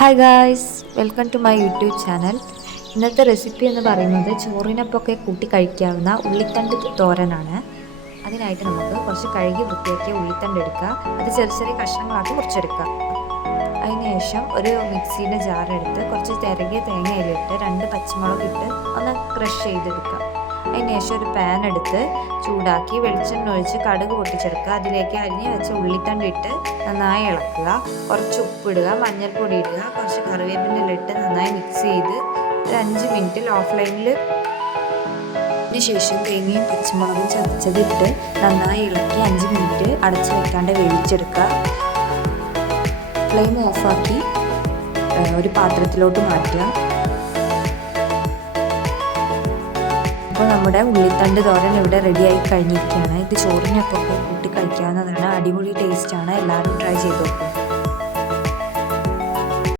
Hi guys, welcome to my YouTube channel. ഇന്നത്തെ recipe എന്ന് പറയുന്നത് ചോറിനൊപ്പമൊക്കെ കൂട്ടി കഴിക്കാവുന്ന ഉള്ളിത്തണ്ട് തോരനാണ്. അതിനായിട്ട് നമുക്ക് കുറച്ച് കഴുകി വൃത്തിയാക്കിയ ഉള്ളിത്തണ്ട് എടുക്കുക. അത് ചെറിയ ചെറിയ കഷ്ണങ്ങളാക്കി മുറിച്ചെടുക്കുക. അതിനുശേഷം ഒരു മിക്സിയുടെ ജാറെടുത്ത് കുറച്ച് തിരകിയ തേങ്ങയിലിട്ട് 2 പച്ചമുളക് ഇട്ട് ഒന്ന് ക്രഷ് ചെയ്തെടുക്കുക. അതിനുശേഷം ഒരു പാൻ എടുത്ത് ചൂടാക്കി വെളിച്ചെണ്ണ ഒഴിച്ച് കടുക് പൊട്ടിച്ചെടുക്കുക. അതിലേക്ക് അരിഞ്ഞ് വെച്ച ഉള്ളിത്തണ്ട് ഇട്ട് നന്നായി ഇളക്കുക. കുറച്ച് ഉപ്പിടുക, മഞ്ഞൾപ്പൊടി ഇടുക, കുറച്ച് കറിവേപ്പില ഇട്ട് നന്നായി മിക്സ് ചെയ്ത് ഒരു 5 മിനിറ്റ് ലോ ഫ്ലെയിമിൽ ശേഷം തേങ്ങയും പച്ചമുളകും ചതച്ചതിട്ട് നന്നായി ഇളക്കി 5 മിനിറ്റ് അടച്ചു വെക്കാണ്ട് വേവിച്ചെടുക്കുക. ഫ്ലെയിം ഓഫാക്കി ഒരു പാത്രത്തിലോട്ട് മാറ്റുക. അപ്പോൾ നമ്മുടെ ഉള്ളിത്തണ്ട് തോരൻ ഇവിടെ റെഡിയായി കഴിഞ്ഞിരിക്കുകയാണ്. ഇത് ചോറിനൊപ്പം കൂട്ടി കഴിക്കാവുന്നതാണ്. അടിപൊളി ടേസ്റ്റാണ്. എല്ലാവരും ട്രൈ ചെയ്ത് നോക്കും.